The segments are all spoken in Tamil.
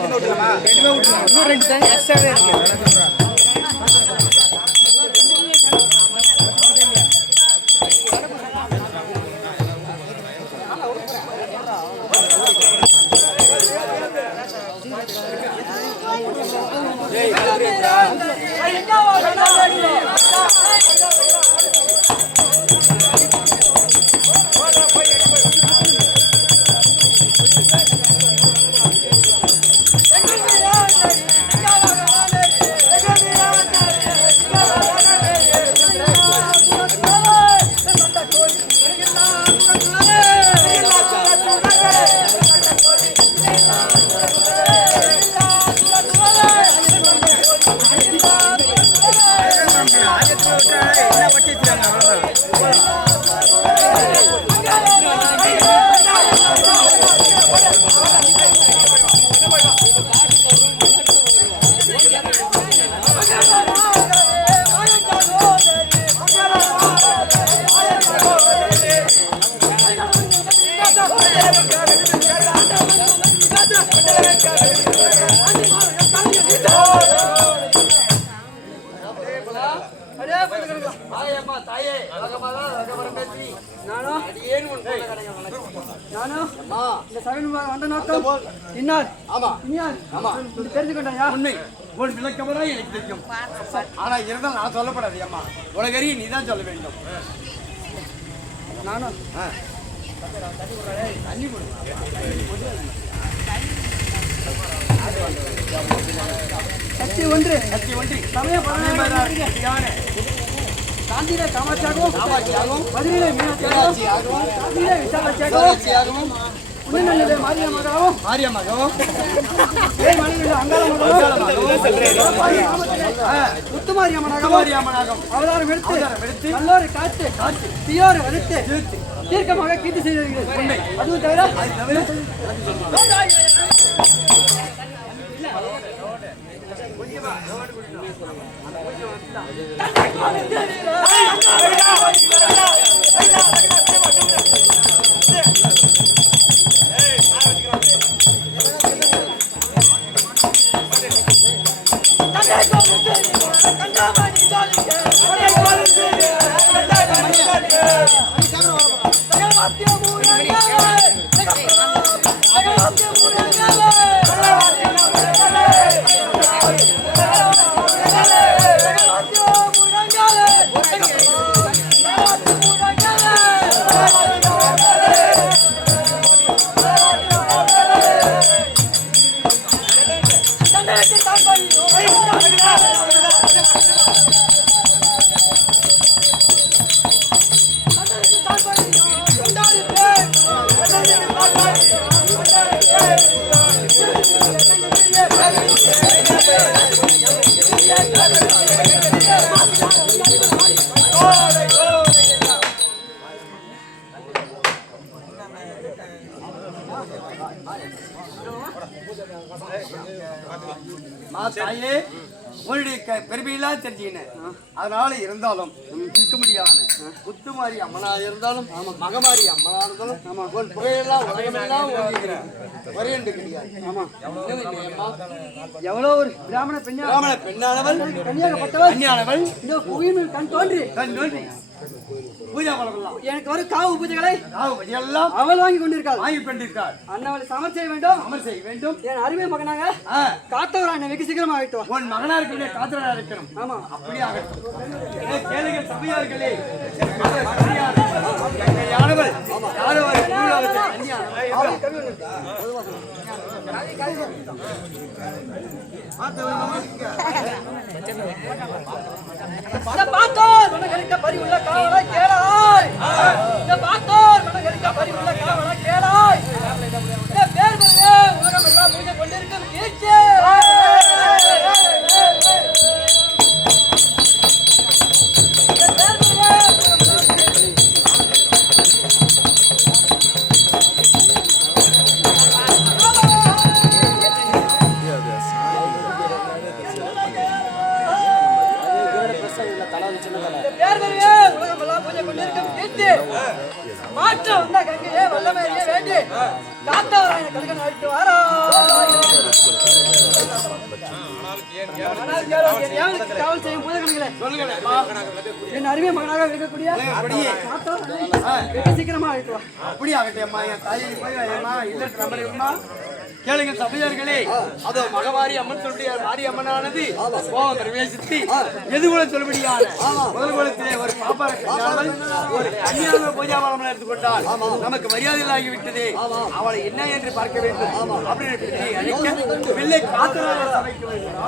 இன்னும் 2 தேங்காய் எக்ஸ்ட்ராவே இருக்கு. ஆனா இருந்தால் நான் சொல்லப்படாது அம்மா, உலகறிய நீ தான் சொல்ல வேண்டும். நானும் சக்தி ஒன்று சமய காந்தியில காமாட்சியாகவும் மதுரையில மீனாட்சியாகவும் காந்தியில விசாலாட்சியாகவும் உடனே மாரியம்மாகவும் முத்துமாரியம்மனாகவும் அவதாரம் எடுத்து நல்லோரை காத்து தீயோரை வளர்த்து தீர்க்கமாக கீர்த்தி செய்திருக்கிறது. அதுவும் தவிர தாயே உன்னுடைய பெருமையெல்லாம் தெரிஞ்சுக்கினேன். அதனால இருந்தாலும் இருக்க முடியாது. முத்துமாரி அம்மனா இருந்தாலும் மகமாரி அம்மனா இருந்தாலும் உன் புகையெல்லாம் உலகமெல்லாம் வரையண்டு கிடையாது. எவ்வளோ ஒரு பிராமண பெண்ணானவள் கன்னியானவள் இந்த புவியின் கண் தோன்றி பூஜா பலமெல்லாம் எனக்கு ஒரு காவு பூஜைகளை எல்லாம் அவள் வாங்கி கொண்டிருக்காள். அண்ணவளை அமர் செய்ய வேண்டும். என் அருமை மகனாக காத்தவரா என்னை வெகு சீக்கிரமா ஆகிட்டோம். உன் மகனா இருக்க காத்தவரா இருக்கணும். ஆமா, அப்படியே ஆகட்டும். கேளுங்கள் சபையார்களே, யாரவள் பார்த்தோர் மனகரிக்க பரிவுள்ள காவலை கேளாய். பார்த்தோர் மனகரிக்க பரிவுள்ள காவலை கேளாய். உலகம் எல்லாம் பூஜை கொண்டிருக்கும் கீழ்ச்சி மாற்றம் வந்த கங்கையே வல்லமை காவல் செய்யும் பூதகணங்களே, சொல்லுங்க. என் அருமை மகனாக இருக்கக்கூடிய சீக்கிரமா ஆயிட்டு வா. அப்படி ஆகட்டேம்மா, என் தாயை போய் அம்மா இல்ல நம்பருமா. கேளுங்க சபையர்களே, அதோ மகமாரி அம்மன் சொல்லிய மாரி அம்மனானது பிரவேசித்து எதுகுல சொல்படியான முதல் குலத்திலே ஒரு பாப்பார கல்யாணம் ஒரு கன்னியாக பூஜாபாலம் எடுத்துக்கொண்டால் நமக்கு மரியாதை ஆகிவிட்டது. அவளை என்ன என்று பார்க்க வேண்டும் அப்படின்னு அழைக்க பிள்ளை காத்தலாக சபைக்கு வேண்டும்.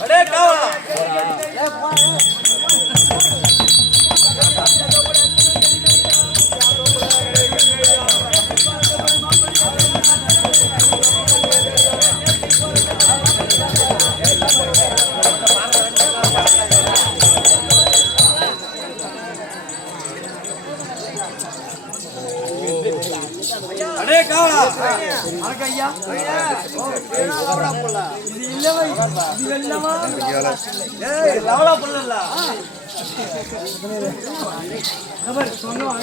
அடே காவலா அடே காவலா வணக்கம் ஐயா. இது இல்லவா இது இல்லவா ஏய் லவலா புல்லல்ல அவர் சொன்னோம்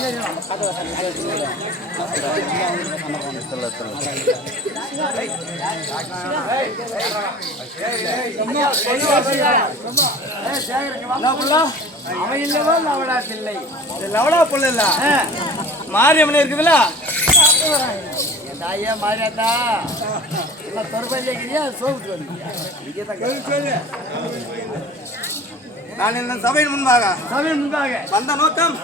அவன் இல்லவா லவலா பிள்ளை லவலா புல்லல்ல மாரியம்மன் இருக்குதுல்ல தாயா மாரியாத்தா எல்லாம் தொடர்பையா சோப்பு நான் இந்த சபையின் முன்பாக வந்த நோக்கம்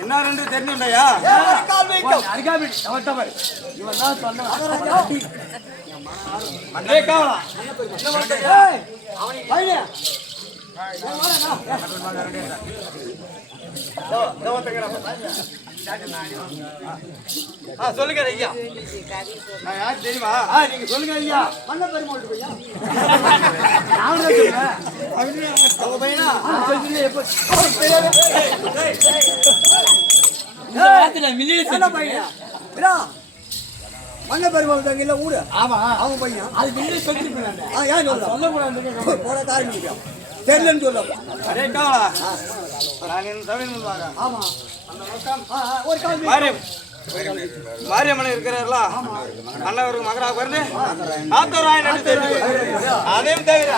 என்ன என்று தெரிஞ்சுண்டையா இவன் தான் சொன்ன சொல்லுங்க ஐயா. நான் யார் தெரியுமா? நீங்க சொல்லுங்க ஐயா. மன்ன பெருமாள் ஐயா. மன்ன பெருமாள் தங்க இல்ல ஊரு. ஆமா அவன் பையன். அது வெளியே சொல்லிட்டு ஏன் சொல்லக்கூடாது போற காரணம் தெரியலன்னு சொல்ல. அதே காவலா நான் என் சபையின் முன்பாக. ஆமா அந்த நோக்கம் ஒரு கால் மாரியம்மன் இருக்கிறார்களா அண்ணவருக்கு மகராக பிறந்து ஆத்தோராயன் என்று தெரிஞ்சு அதையும் தவிர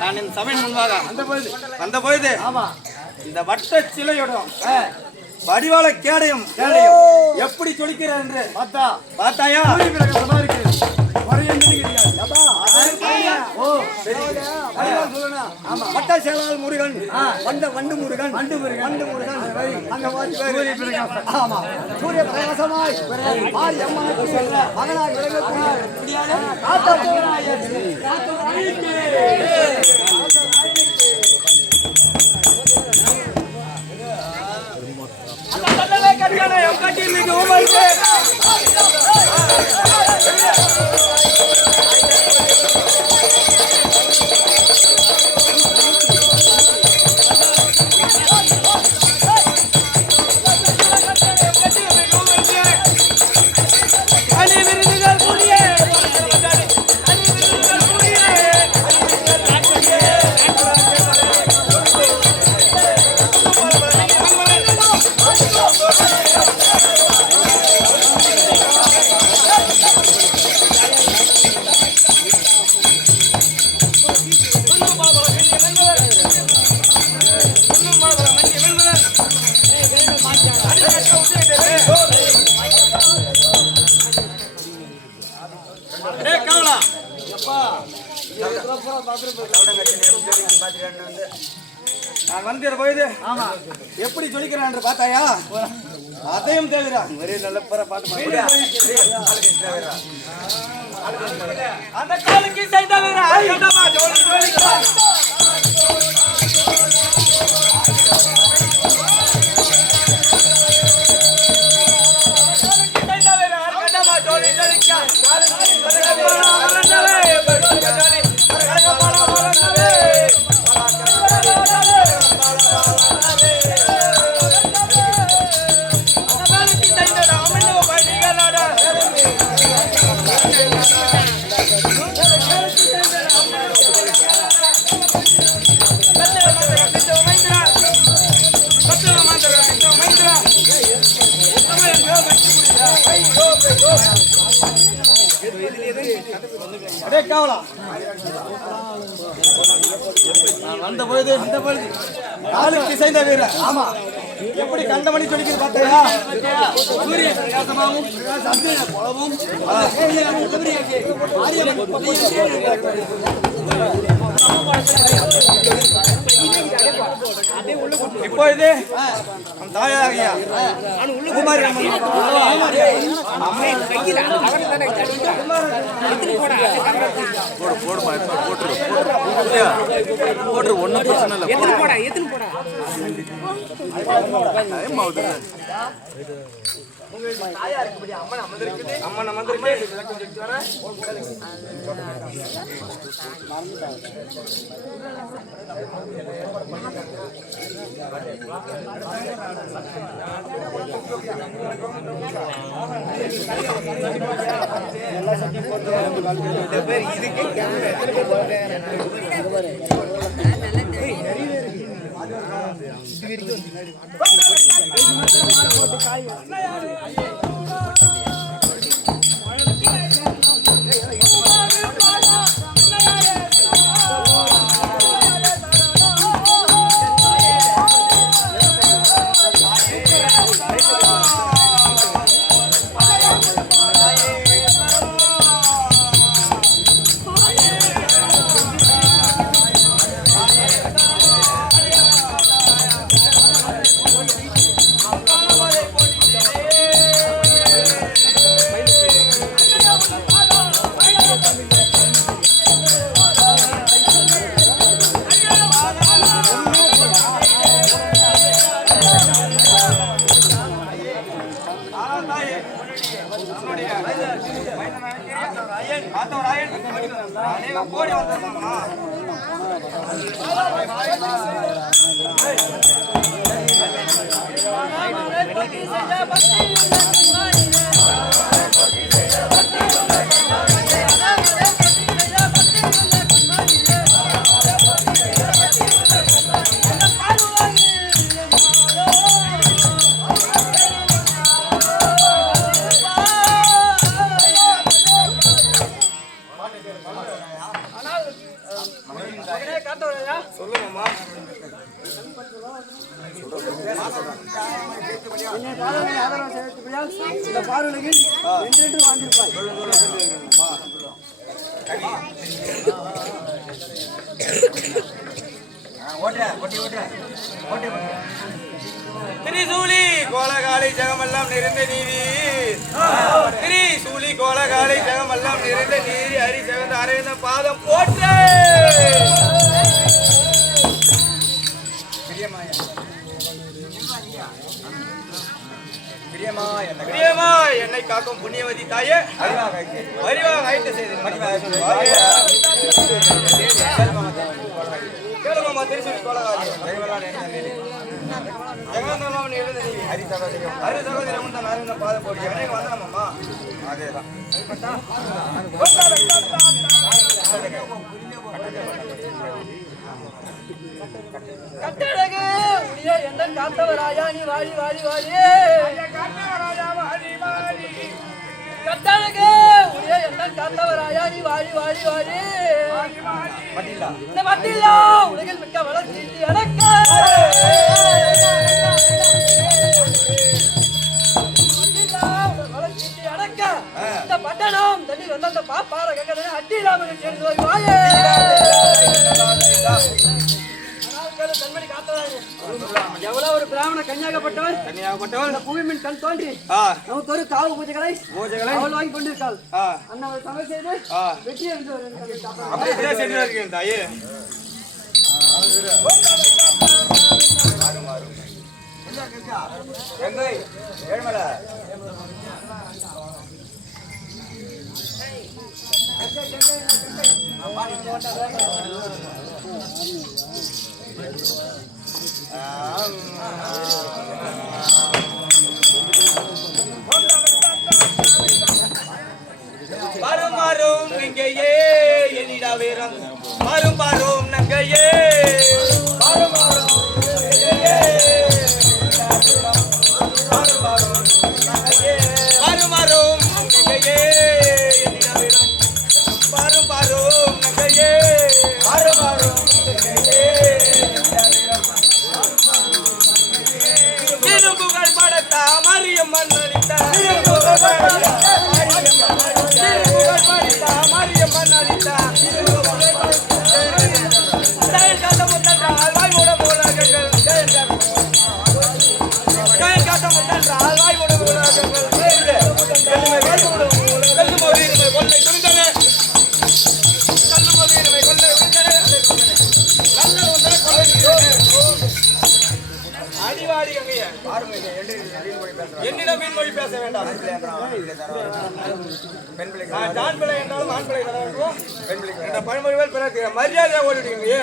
நான் இந்த சபையின் முன்பாக வந்த பொழுது இந்த வட்ட சிலையுடன் வடிவாள கேடையும் எப்படி சொல்லிக்கிறார் என்று பார்த்தாயா? வட்ட சேலால் முருகன் வண்டு முருகன் ஆமா சூரிய பிரகாசமாய் மகனாய் நான் வந்திருந்த பொழுது எப்படி சொல்லிக்கிறேன் என்று பார்த்தாயா? அதையும் தவிர ஒரே நல்ல பாட்டு அந்த காலுக்கு செய்தவர வந்த பொழுது நாலு திசைந்த வீரர். ஆமா, எப்படி கண்டமணி சொல்லிக்கிறது பார்த்தாயா? சூரிய பிரகாசமாகவும் சந்திரன போலவும் இப்பொழுது தாயாகியா குமாரி போட்டு ஒன்னும் பிரச்சனை இல்லை. அம்மன் அமர்ந்திருக்கு. விளக்கம் சொல்லிட்டு வரேன். இந்த பார்வலையில் என்றென்று வாழ்ந்திருப்பாய். திரிசூலி கோலகாலை ஜெகமெல்லாம் நிறைந்த நீதி. திரிசூலி கோலகாலை ஜெகமெல்லாம் நிறைந்த நீதி. ஹரி ஜெகந்த அரவிந்த பாதம் போற்று. பிரியமா என்னை காக்கும் புண்ணியவதி தாயே, அறிவாக ஐட்டு செய்து கேளுமாமா. திரிசூலி கோலகாலை ஜெகமெல்லாம் நிறைந்த நீதி. ஹரி சகோதரி உண்டான அரவிந்த பாதம் போற்று. எனக்கு வந்தனம்மா. அதேதான் கட்டழகு உடைய எந்தன் காத்தவராயா நீ வாழி வாழி வாழி. கட்டழகு உடைய எந்தன் காத்தவராயா நீ வாழி வாழி வாழி. இந்த மட்டில்லா உலகில் மிக்க வளர்ச்சி எனக்கு இந்த பட்டணம் தண்ணி வந்த அந்த பாப்பார கங்கனை அட்டிலாமல் சேர்ந்து வாயே. கண்மணி காத்தவராயா எவ்வளவு ஒரு பிராமண கன்னியாகப்பட்டவர் இந்த பூமியின் கண் தோன்றி நமக்கு ஒரு காவு பூஜைகளை அவள் வாங்கி கொண்டிருக்காள். அந்த சமை செய்து வெற்றி தாயே. பாரும் பாரும் நங்கையே என்னிடா வீரம். பாரும் பாரும் நங்கையே. பாரும் பாரும் நங்கையே. பாரும் பாரும் நங்கையே. பாரும் பாரும் நங்கையே என்னிடா வீரம். மாரியம்மன் அளித்த திருப்புகழ் படித்த மாரியம்மன் அளித்த ஜெயன் காத்த முத்தன்றால் வாய் மூட மூலகங்கள் ஜெயன் காத்த முத்தன்றால் வாய் மூட மூலகங்கள் கொள்ளை துணிந்தது கல்லுமொழிமை கொள்ளை உரிந்தது நல்ல ஒன்றை கொள்ளை அடிவாடி எங்கேயே என்னிடம் மீன்மொழி பேச வேண்டாம் ஆண் பிள்ளை என்றாலும் ஆண் பிள்ளை தர வேண்டும் பெண் பிள்ளை என்ற பழமொழிகள் பிறகு மரியாதை ஓடிடுங்க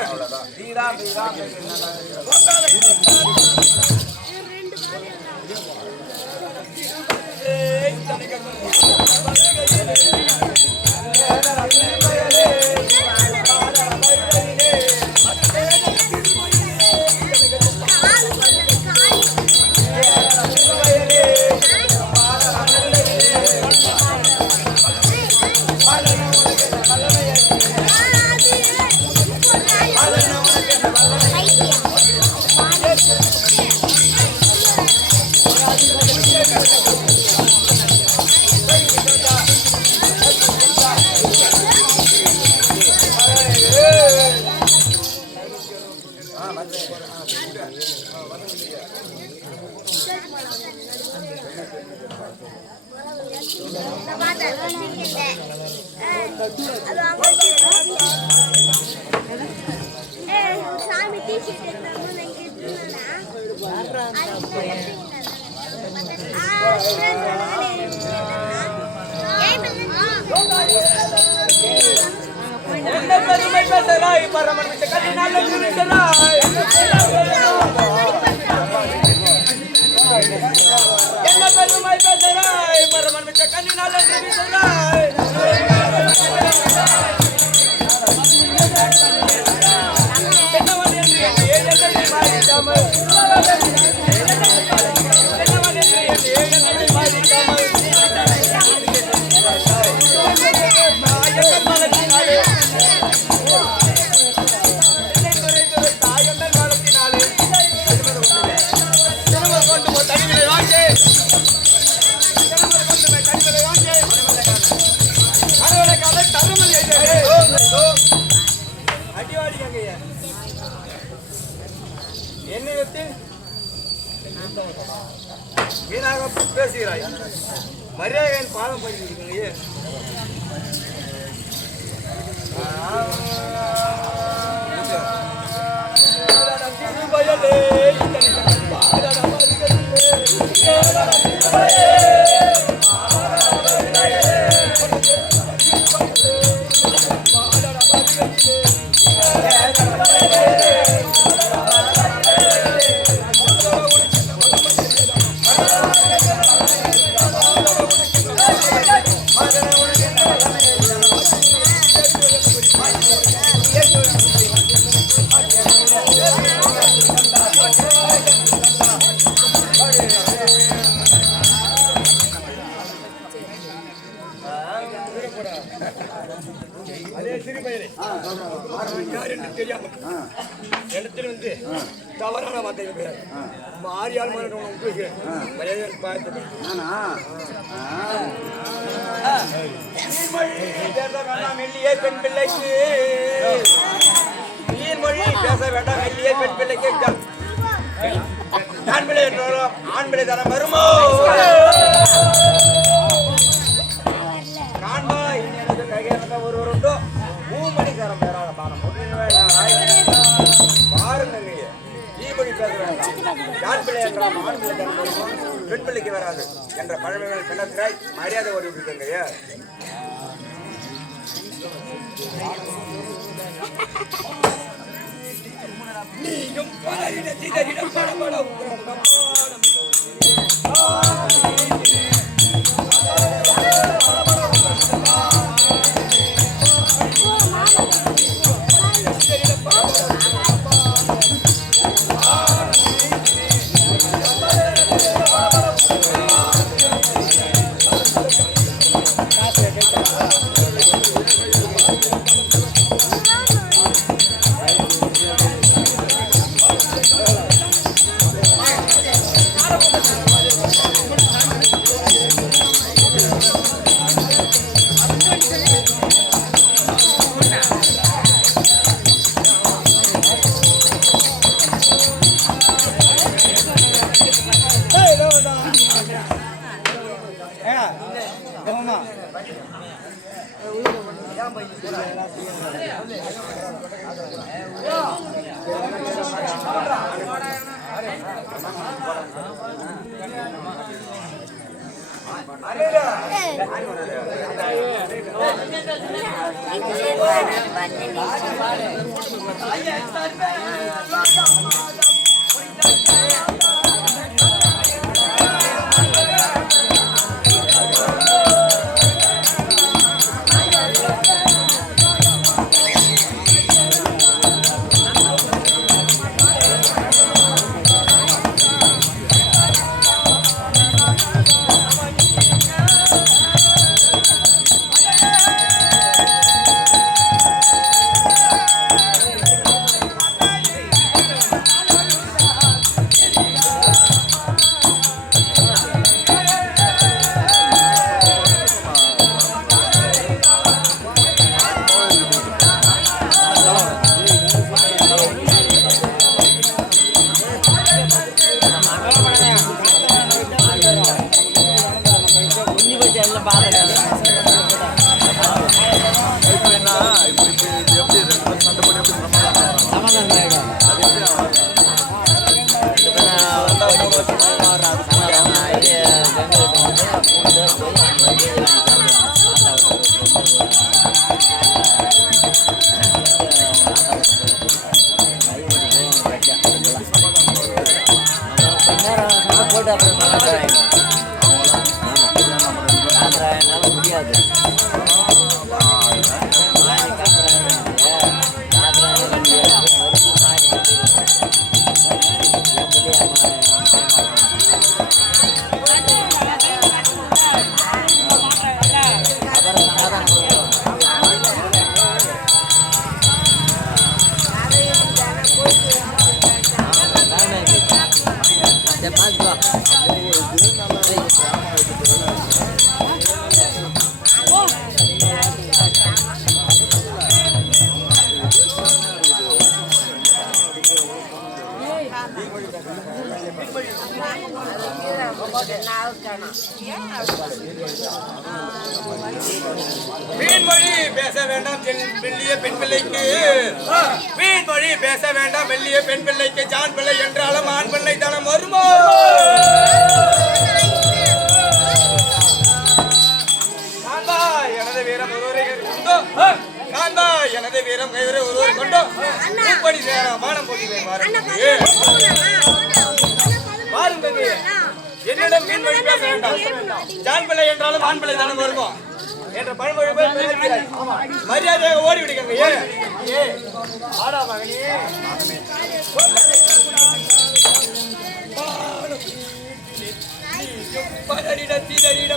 என்ன பெருமை பேசலாய் பரமன் விட்டு கண்ணினால் விசராய் என்ன பெருமை பேசலாய் பரமன் விட்டு கண்ணினால் விசராய் என்னவன் என்று என்னை மாறிக்காமல் என்னவன் என்று என்னை மாறிக்காமல் என்னிடத்தில் வீணாக பேசுகிறாய் மரியாதையின் பாதம் பண்ணிருக்கீங்க இடத்துல வந்து தவறான வார்த்தை மாறியால் மெல்லியே பெண் பிள்ளைக்கு நீர்மொழி பேச வேண்டாம் மெல்லியே பெண் பிள்ளைக்கு ஆண் பிள்ளை என்றாலும் ஆண் பிள்ளை தரம் வருமோ காண்பா இனி எனக்கு கையிறந்த ஒருவர் உண்டோ பூமணிக்காரம் பேராத பானம் பாருங்க ஈமொழி பேச வேண்டாம் ஆண் பிள்ளை என்றால் ஆண் பிள்ளை தரம் வருமோ பெண் பிள்ளைக்கு வராது என்ற பழமைகள் பின்னத்திராய் மரியாதை ஓடி விட்டுருங்க நீயும் பலரிடம் வீண்மொழி பேச வேண்டாம் வெள்ளிய பெண் பிள்ளைக்கு, வீண்மொழி பேச வேண்டாம் வெள்ளிய பெண் பிள்ளைக்கு, ஜான் பிள்ளை என்றாலும் ஆண் பிள்ளை தனம் வருமோ? காண்பா எனது வீரம் ஒருவரை கொண்டோ, காண்பா எனது வீரம் கைவரை ஒருவரை கொண்டோ, இப்படி மானம் போட்டிகளை பாருங்க. என்னிடம் வீண்மொழி பேச வேண்டாம், ஜான் பிள்ளை என்றாலும் ஆண் பிள்ளை தனம் வருமோ என்ற பழமொழி மரியாதையாக ஓடி விடுங்க. ஆடா மகனே, பலரிட தீதரிட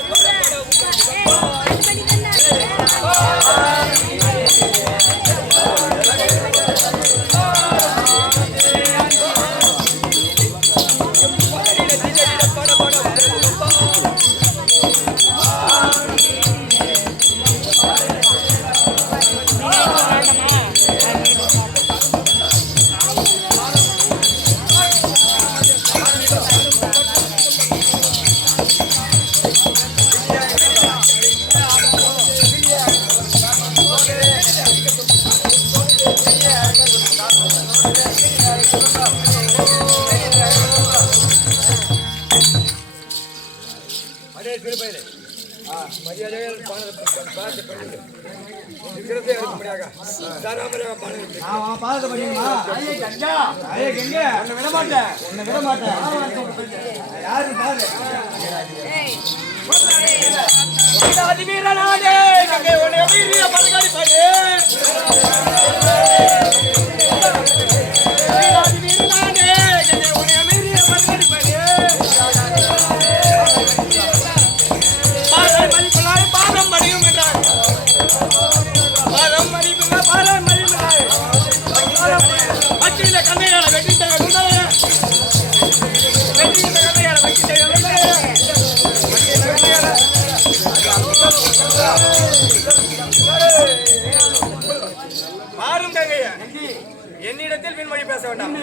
என்னிடத்தில் வீண்மொழி பேச வேண்டாம்.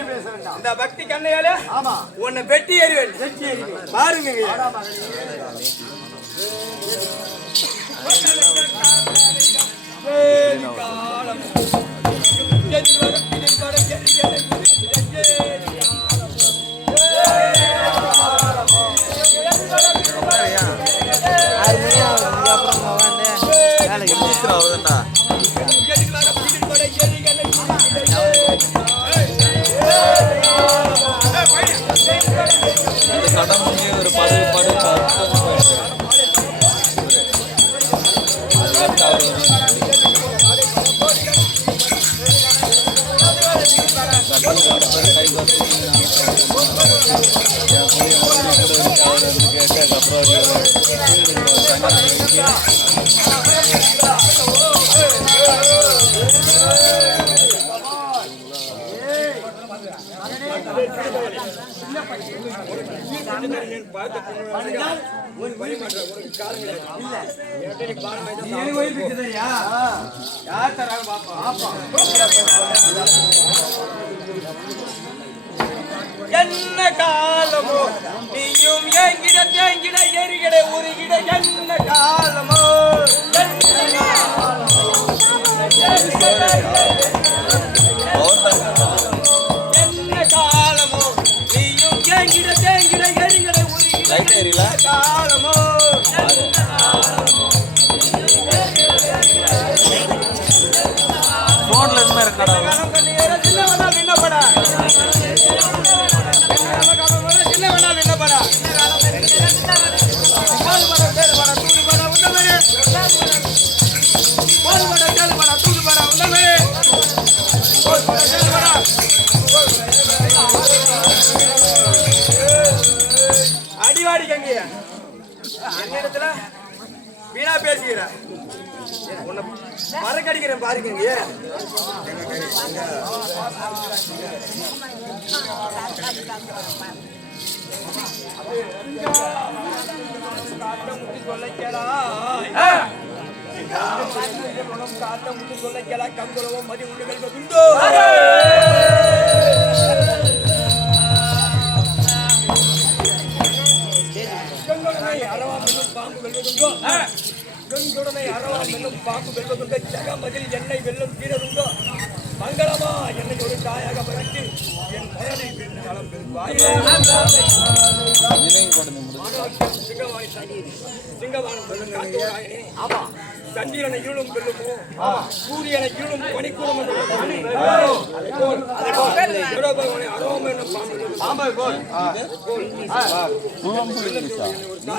இந்த பக்தி கண்ணையால உன்னை வெட்டி எறிவேன். பாருங்க. என்ன காலமோ நீயும் ஏங்கிட தேங்கிட எரிகிட உருகிட என்ன காலமோ என்ன காலமோ நீயும் ஏங்கிட தேங்கிட எரிகிட உருகிட காலமோ போன்ல இருந்து இருக்கடா சின்னவனா விண்ணப்படா அடிவாடி கங்கிய என்னிடத்துல வீணா பேசுகிற உன்னை மறக்கடிக்கிறேன் பாருங்க சொல்ல கங்குலவும் மதி உண்டு வெல்வதுண்டோ பாம்பு வெல்வதுண்டோ செங்கொடனை அறவாம் வெல்லும் பாம்பு வெல்வதுண்டோ ஜெகமதில் என்னை வெல்லும் தீரதுண்டோ மங்களமா என்னை ஒரு தாயாக பறந்து என் மகனை பெண் நலம் பெறுவாய் ஆமா சந்திரனை இருளும் வெல்லுமோ சூரியனை இருளும் பனிக்கூடும்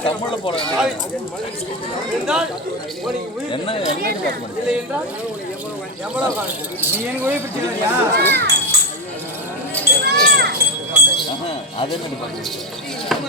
தமிழ்ல போறேன் என்ன நீ எனக்கு உயிர் பிடிச்சியா அது என்ன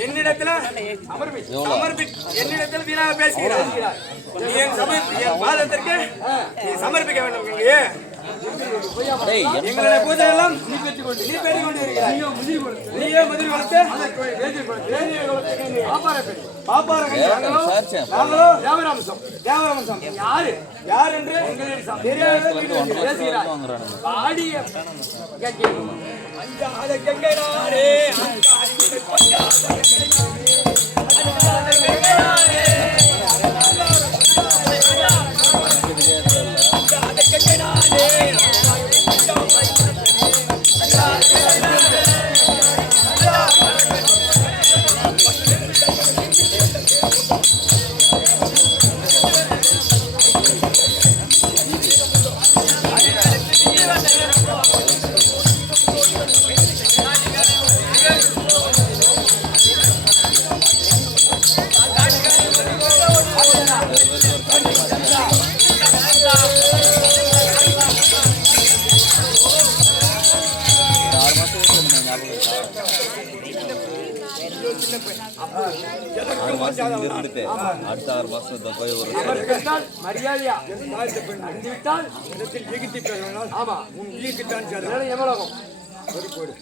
என்னிடத்துல என்னிடத்தில் வீணாக பேசுகிறார் என் பாதத்திற்கு நீ சமர்ப்பிக்க வேண்டும் எங்களுடைய பூஜை எல்லாம் நீ பெற்றுக் கொண்டு இருக்கிறாய் நீயே முதல் கொடுத்து தேவராமசம் யார் என்று பேசுகிறார் ஆடிய அஞ்சாத கங்கை நாடே வந்துட்டு அடுத்த 6 மாசம் போய் ஒரு பெற்றால் மரியாதையா தாழ்த்த பெண் அடித்து விட்டால் இடத்தில் ஜெகித்தி பெறுவனால் ஆமா உன் ஈக்குத்தான் சேரும் இதெல்லாம் எவ்வளவு போடு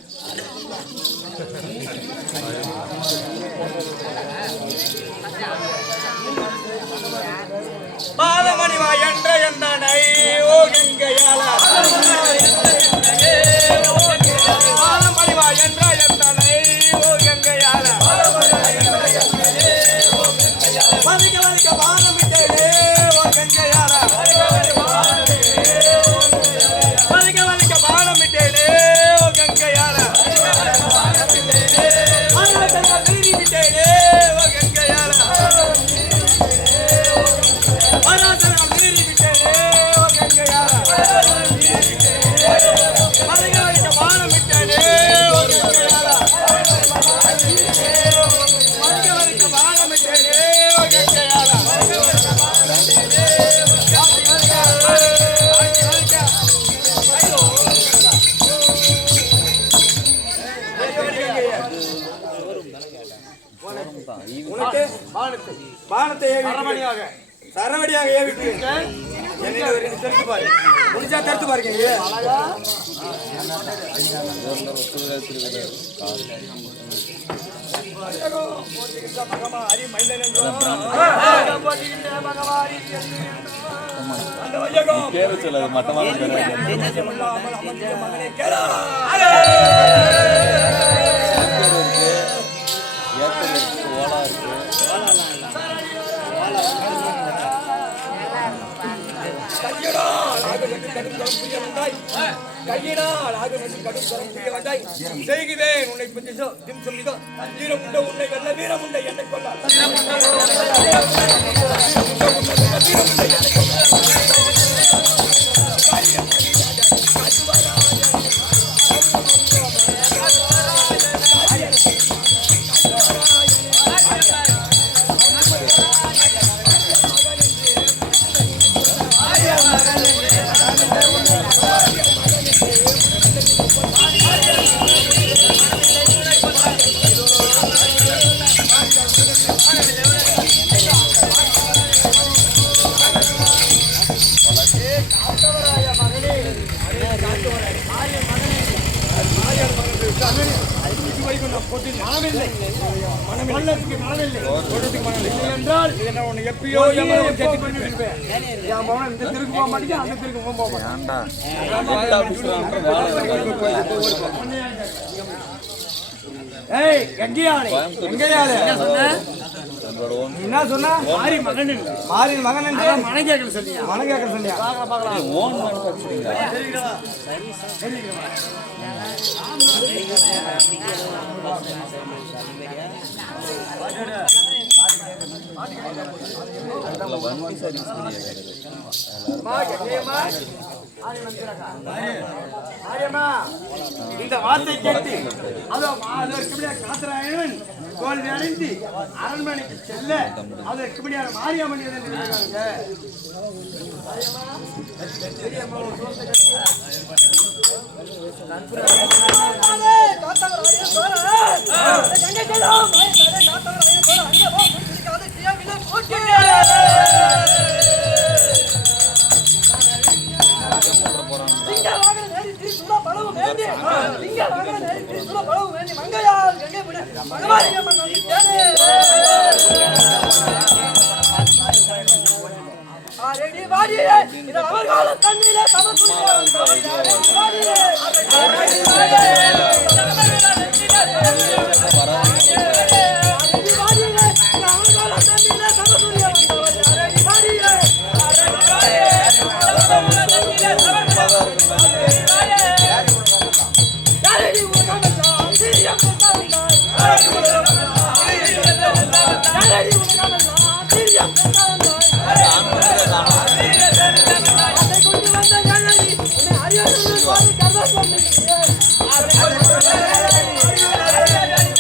பாலமணிவா என்ற எந்தனை ஓ கங்கையால பாலமணிவா என்ற எந்தனை ஓ கங்கையால மதிக்க மதிக்க பாலமிட்டே ஓ கங்கையால மதிக்க மதிக்க பாலமிட்டே ஓ கங்கையால நீதி விட்டேனே ஓ கங்கையால மராசனம் மீறி விட்டேனே ஓ கங்கையால மதிக்க மதிக்க பாலமிட்டே ஓ கங்கையால மதிக்க மதிக்க பாலமிட்டே ஓ கங்கையால உனக்கு பானத்தை சரவடியாக ஏவிட்டு தெரித்து பாரு முடிச்சா தெரித்து பாருங்க பேரு சொல்லாது மட்டமான ஓலா இருக்கு செய்கிறேன் உன்னை பற்றி சொல்லிதோ வீரமுண்ட உன்னை வெல்ல வீரமுண்ட என்னை கொள்ள என்றால் உன்னை எப்பயோ திருக்கு போக மாட்டேங்க அந்த திருக்கு போக ஏய் கங்கியாளே கங்கையாளே என்ன சொன்னா மாரி மகன் என்று மனம் கேட்கல சொன்னியா ஓன் மேனுஃபேக்சரிங் வண்டி சர்வீஸ் இந்த வார்த்தை கேட்டு காத்திராயன் தோல்வி அடைந்து அரண்மனைக்கு செல்ல அதற்கு முடியாத மாரியம்மன் Thank you.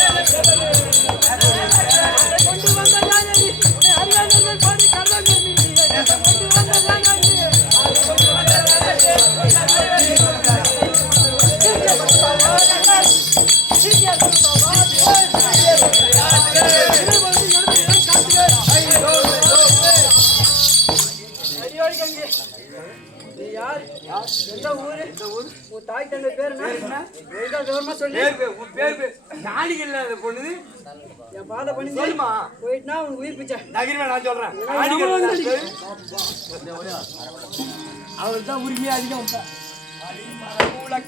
கங்கை நீ யார் எந்த ஊரு உன் தாய் தந்தை பேர் என்ன விவரமா சொல்லி உன் பேர் நாளைக்கு இல்லாத பொண்ணு என் பாதை பண்ணி சொல்லுமா போயிட்டுனா உனக்கு உயிர் பிச்சை நகிரிமா நான் சொல்றேன் அவர் தான் உரிமையா அதிகம்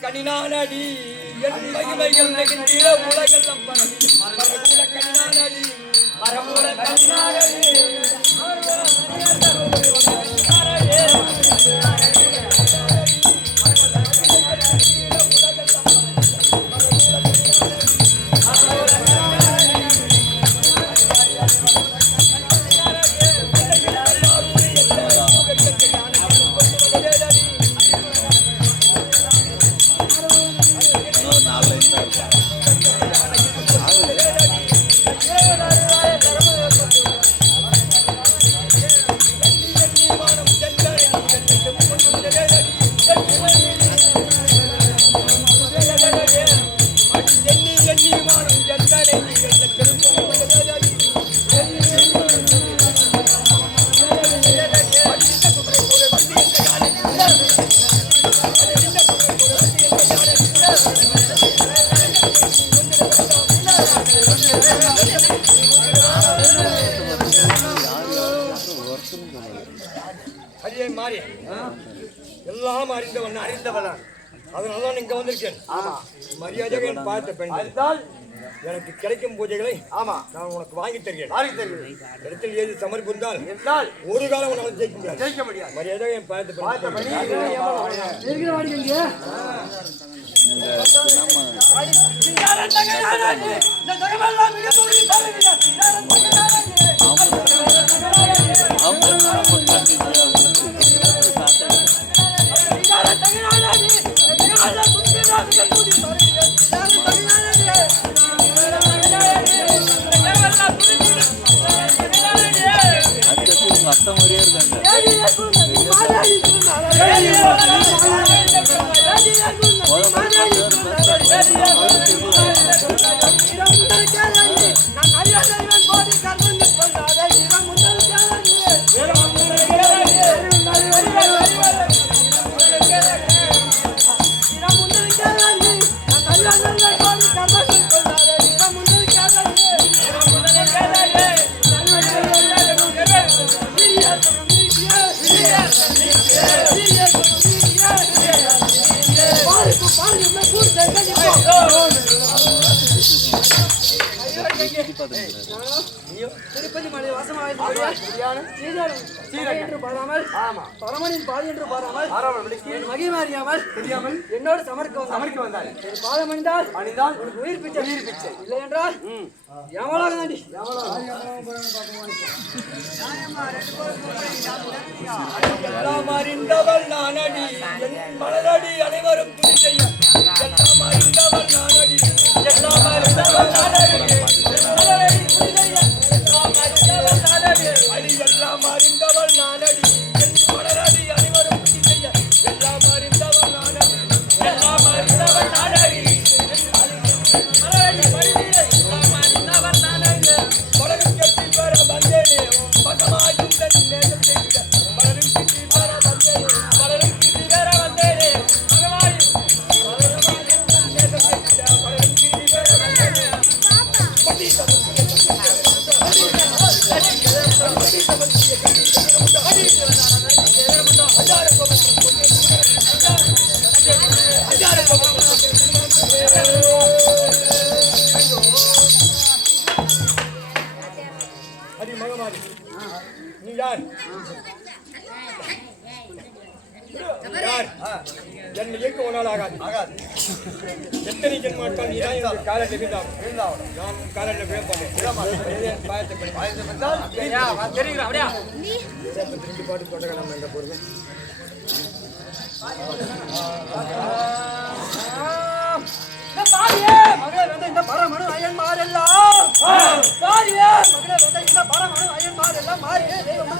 கனினானடி என் மகிமைகள் நெகிழ்ந்திட உலகெல்லாம் மரமூல கனினானடி மரமூல கனினானடி எல்லாம் அறிந்தவன் அதனால நீங்க வந்திருக்கேன். ஆமா, மரியாதையாக பார்த்த பெண் எனக்கு கிடைக்கும் பூஜைகளை ஆமா நான் உனக்கு வாங்கி தருகிறேன். இடத்தில் ஏது சமர்ப்பித்தால் என்றால் ஒரு காலம் உன்னால் ஜெயிக்க முடியாது. மரியாதையாக என் பார்த்த அத்த மாதிரியே இருக்காங்க. திருப்பதி மலை வாசமாக பரமனின் பாதி என்று பாராமல் மகிமாறியாமல் தெரியாமல் என்னோடு சமர்க்க வந்தார். பாதம் அணிந்தால் உயிர் பிச்சை இல்லை என்றால் எவளாக தாண்டி எல்லாம் அறிந்தவள் நானடி என் மலரடி அனைவரும் துணி செய்ய எல்லாம் அறிந்தவள் நானடி எல்லாம் அறிந்தவள் நானடி எல்லாம் அறிந்தவள் நானடி என் மலரடி அனைவரும் துணி செய்ய எல்லாம் அறிந்தவள் நானடி எல்லாம் அறிந்தவள் நானடி மலரும் கட்டி பெற வந்தேனே பகமாயும் தன் நேரம் செய்த மலரும் கட்டி பெற வந்தேனே மலரும் கட்டி பெற வந்தேனே பகமாயும் நேரம் செய்த மலரும் கட்டி பெற வந்தேனே அடி மகமாரி நீ யார் என்னை இயக்க உன்னால் ஆகாது எத்தனை ஜென்மாட்டால் நீதான் என்னுடைய காலில் விழுந்தாவும் நான் காலில் விழப்பட்டேன் திரும்பி பாட்டு போட்டாங்க நம்ம எங்க போறது மகளே வந்து இந்த பரமனு அயன்மாரெல்லாம் மகளே வந்து இந்த பரமனு அயன்மாரெல்லாம் மாறியே தெய்வம்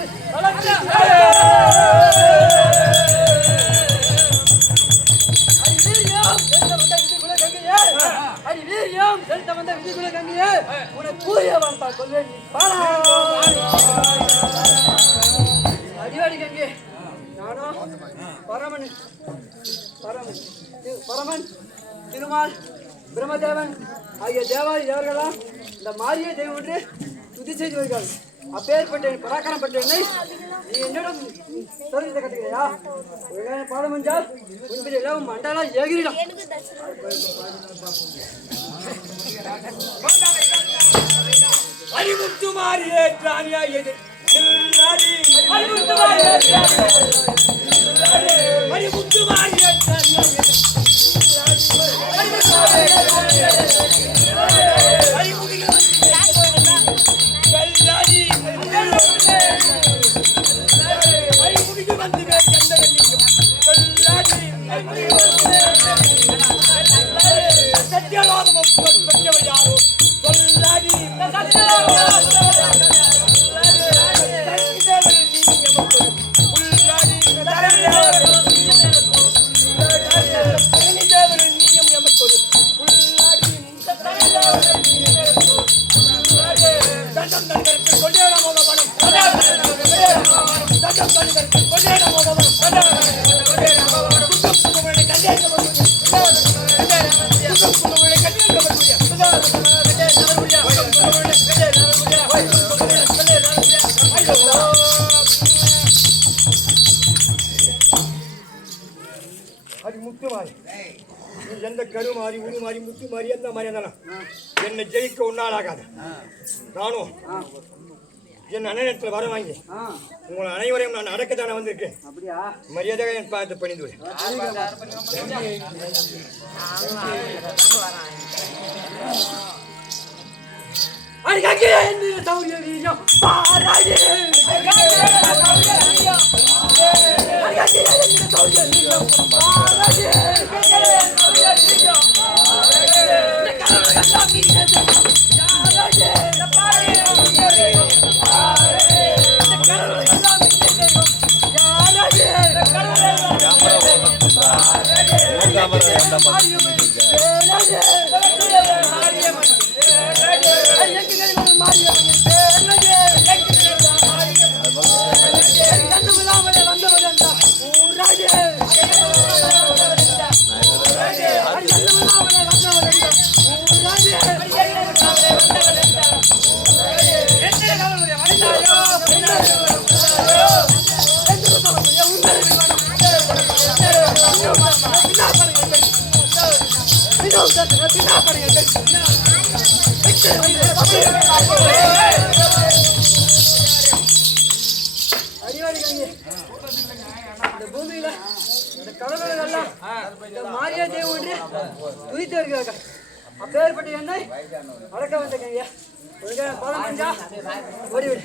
அடி வீரியம் செலுத்த வந்த விதிகுல கங்கையே உனக்கு கூறிய வார்த்தா கொள்வேன் அடிவாடி கங்கே பரமன் திருமால் பிரம்மதேவன் ஆகிய தேவாதி தேவர்களெல்லாம் இந்த மாரியை தெய்வம் என்று துதி செய்து வருகிறார்கள். அப்பேற்பட்ட பராக்கிரமப்பட்ட என்னை நீ என்னிடம் தெரிவித்த கட்டுகிறாயா? பாடம் என்றால் உன்பில் எல்லாம் மண்டலா ஏகிரிடம். அறிவுத்துமாரியே ராணியா எது எந்த கரு மாறி உரு மாறி முத்து மாறி எந்த மாதிரி இருந்தாலும் என்னை ஜெயிக்க ஒன்னால் ஆகாது. நானும் என் அண்ணனத்தில் வர வாங்கி உங்களை அனைவரையும் நான் அடக்கத்தானே வந்திருக்கேன். மரியாதையாக என் பார்த்து பணிந்து இந்த பூமியில இந்த கடவுள்கள் எல்லாம் இந்த மாரியா தேவன் ஒன்று துதித்து வருகிறார்கள். அப்பேற்பட்ட என்னை அடக்க வந்திருக்கீங்க. பாதம் செஞ்சா ஓடிவிடு.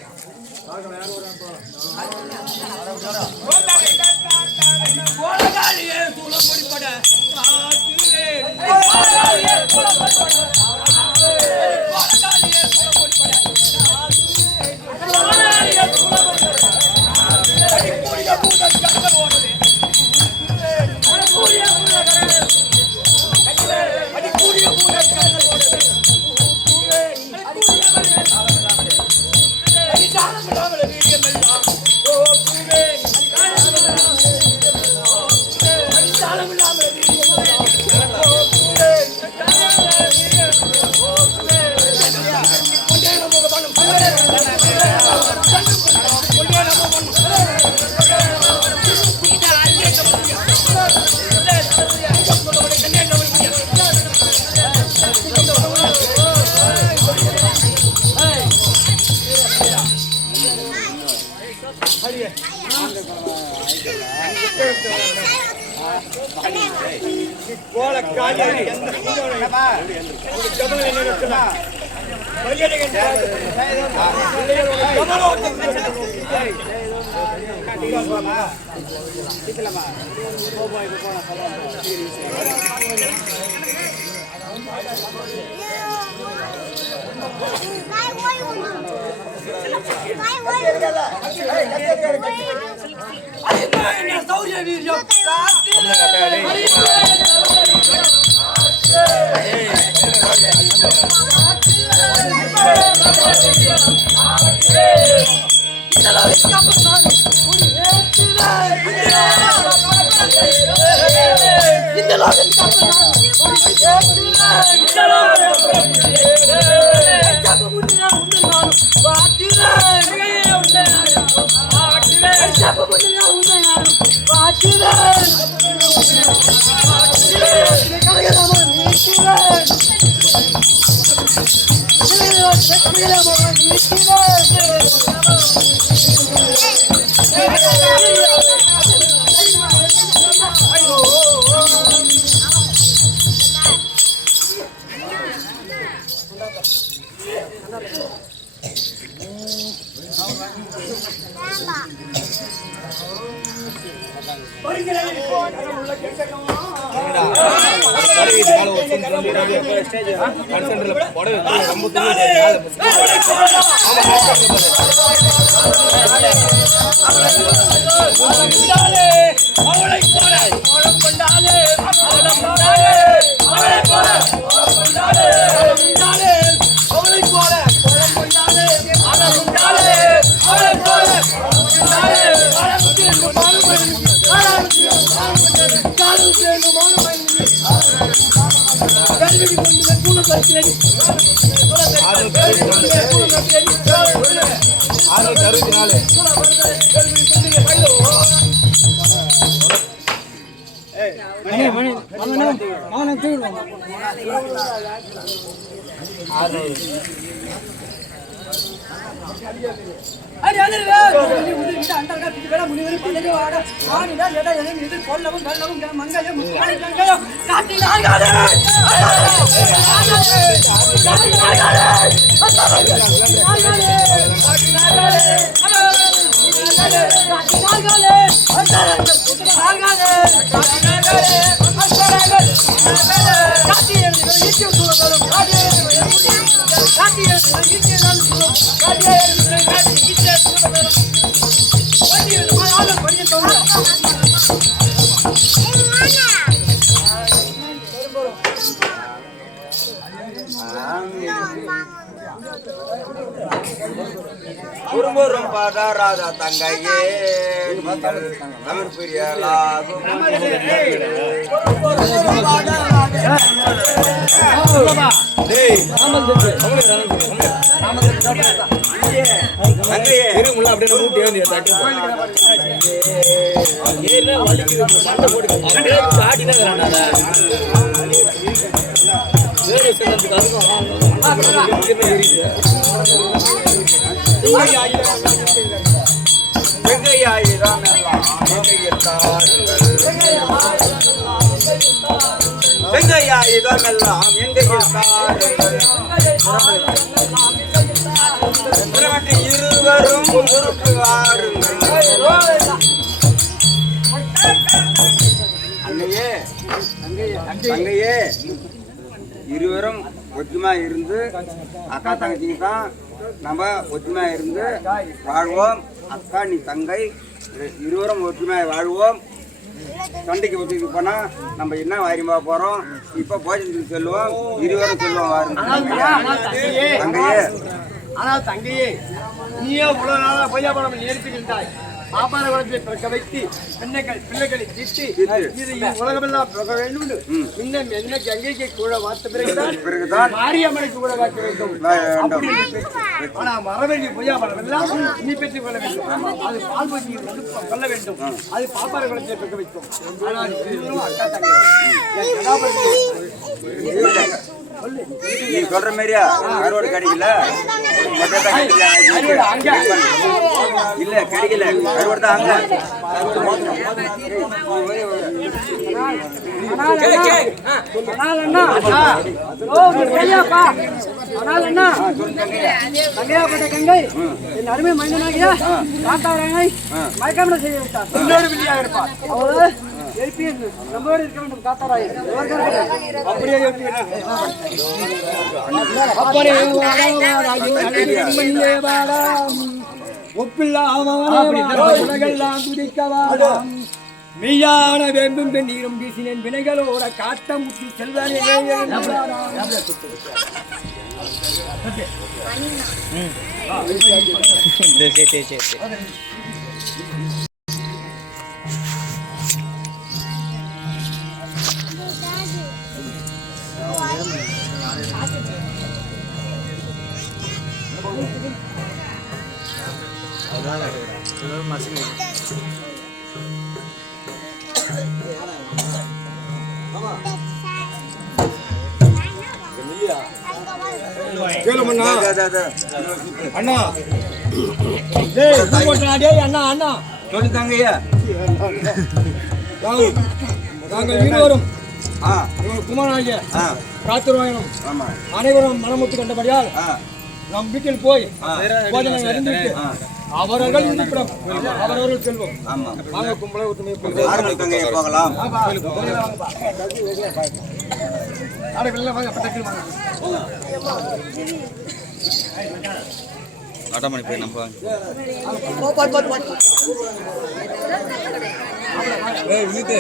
Hey! குறும்புறும் பதறாத தங்கையே தமிழ் பிரியலாகும் வெங்கையாயுதமெல்லாம் எங்கையில் இருவரும் முறுக்கு அன்னையே தங்கையே இருவரும் ஒற்றுமையா இருந்து அக்கா தங்கச்சிங்க தான் நம்ம ஒற்றுமையா இருந்து வாழ்வோம். அக்கா நீ தங்கை இருவரும் ஒற்றுமையா வாழ்வோம். சண்டைக்கு ஒத்துக்கு போனா நம்ம என்ன வாரிமா போறோம். இப்ப போஜனத்துக்கு சொல்லுவோம், இருவரும் சொல்லுவோம். தங்கையே ஆனால் தங்கையே நீயே இவ்வளவு நாளா பொய்யா படம் நிறுத்துகின்றாய். பாப்பார குளத்தை பிறக்க வைத்து பிள்ளைகளை திட்டி இது உலகமெல்லாம் பிறக்க வேண்டும். இன்னும் என்ன கங்கைக்கு கூட வார்த்த பிறகுதான் மாரியம்மனுக்கு கூட வார்த்த வேண்டும். ஆனா மரபெண்ணி பொய்யா படம் எல்லாம் நீ பெற்றுக் கொள்ள வேண்டும். அது பால் பற்றி கொள்ள வேண்டும். அது பாப்பார குளத்தை பிறக்க வைக்கும். ஆனால் அக்கா தங்கை நீ சொல்ற மாதிரியா கருவாடு கிடைக்கல இல்ல கிடைக்கல கருவாடு தான் அங்க என் அருமை மைந்தனாகிய காத்தாரங்கை மயக்காம செய்ய விட்டார். இன்னொரு பிள்ளையாக இருப்பார். அவரு நம்மளோடு இருக்க வேண்டும். காத்தாராய் அப்படியே மெய்யான வேண்டும் நீரும் வீசினேன் வினைகளோட காட்ட முற்றி செல்வானே. கேளுமண்ணா அண்ணா டேய் கூப்பிட்டா டேய் அண்ணா அண்ணா சொல்லித்தாங்க ஐயா. நாங்கள் இருவரும் குமாராகிய காத்திருவாயனும் அனைவரும் மனமுத்து கண்டபடியால் நம் வீட்டில் போய் போஜனை அறிந்துவிட்டு அவர்கள் இருப்பிடம் அவரவர்கள் செல்வோம். வாங்க கும்பலை ஒற்றுமையை போகலாம். ஆட்டோமணி போய் நம்ம வினித்து